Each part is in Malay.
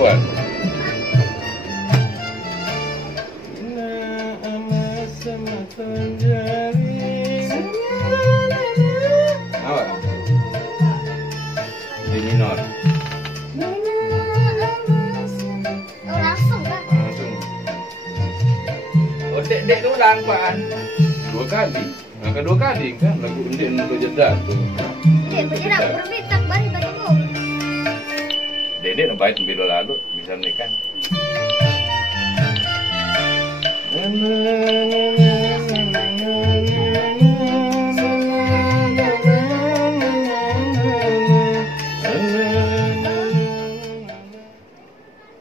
keluar. Awak di minor. Langsung kan? Langsung. Oh, dek tu langkuan. 2 kali. Nah, kedua kali kan lagu Undek untuk jeda tu. Bergerak bermintak bari batu. Dedek nak baik bila lalu bisa menekan.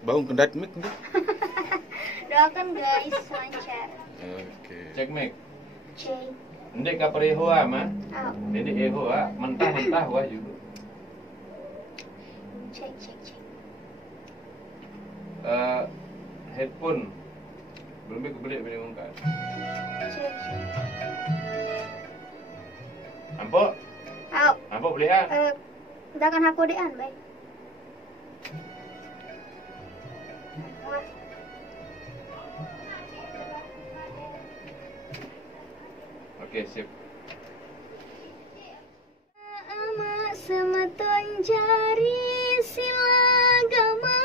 Bangun kendat mic ni. Doakan guys lancar. Okey. Cek mic. Cek. Ndek ka pareho mah. Out. Dedek eho mentah-mentah wah juga. Cek cek cek. Headphone belum kebelik beli mungkat. Cek cek. Nampak? Out. Nampak boleh ah? Dakan aku dean baik. Okey, sip. Ama semeton jari silagama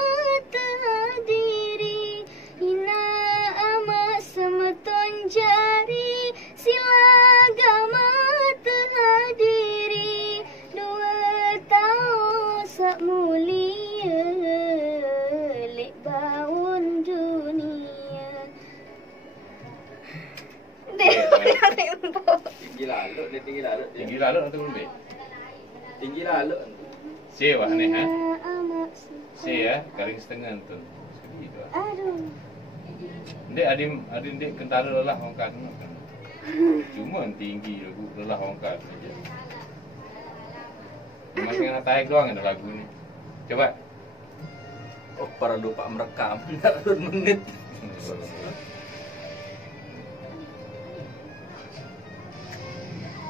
terhadiri. Ina ama semeton jari silagama terhadiri. 2 tahun sak mulia lek baun dunia. Tinggi lalut dia, tinggi lalut dia. Tinggi lalu atau belum? Tinggi lalut. C wah ni ha? Amat C ya, garing setengah tu. Sekali tu. aduh. Ndek adim dek kentara lelah orang kan. Cuma tinggi lagu lelah orang kan aja. Masih nak tarik doang ada lagu ni. Coba. Oh, para lupa merekam. Tak 2 menit.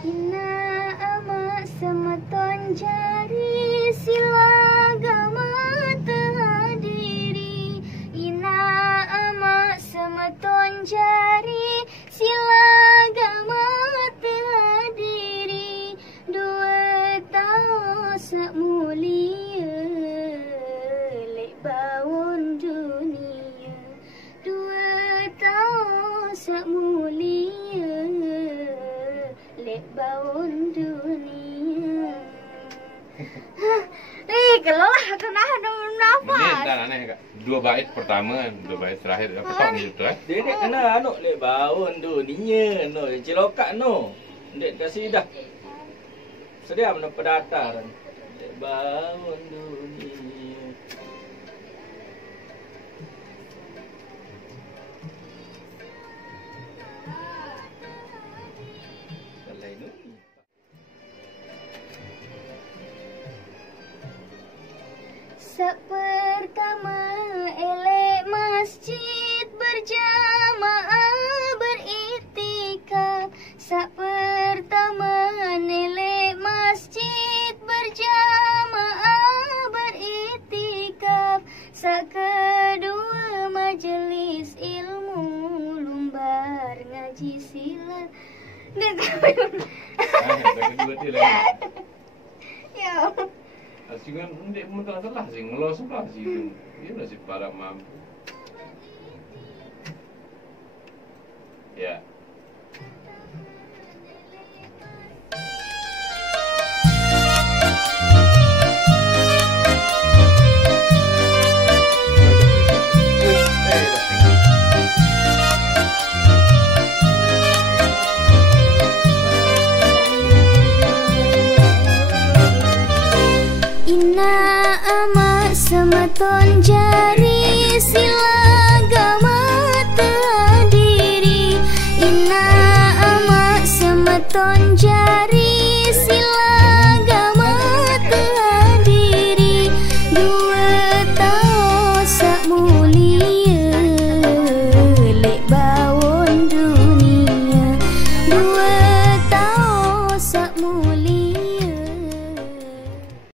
Ina ama semeton jari silagama terhadiri. Ina ama semeton jari silagama terhadiri. 2 tahun sak mulia lek baun dunia. 2 tahun sak mulia lek baun dunia. Kalau lah aku nahan Menit nafas. dah aneh kak. 2 bait pertama, 2 bait terakhir. Apa tak ni tu eh? Dia dek kena anu lek baun dunia no, cilokat no. Dek kasih dah. Sedia mana pedatar. Lek baun dunia. Lain ni. Sak pertama elek masjid berjamaah beriktikaf. Sak pertama elek masjid berjamaah beriktikaf. Sak kedua majlis ilmu lumbar ngaji silat. Dah kedua dia lagi. Ya. Asyik ndek mentah salah sih ngelos salah sih. Dia masih para mampu. Ya. Ina ama semeton jari silagama terhadiri. Ina ama semeton jari silagama terhadiri. 2 tahun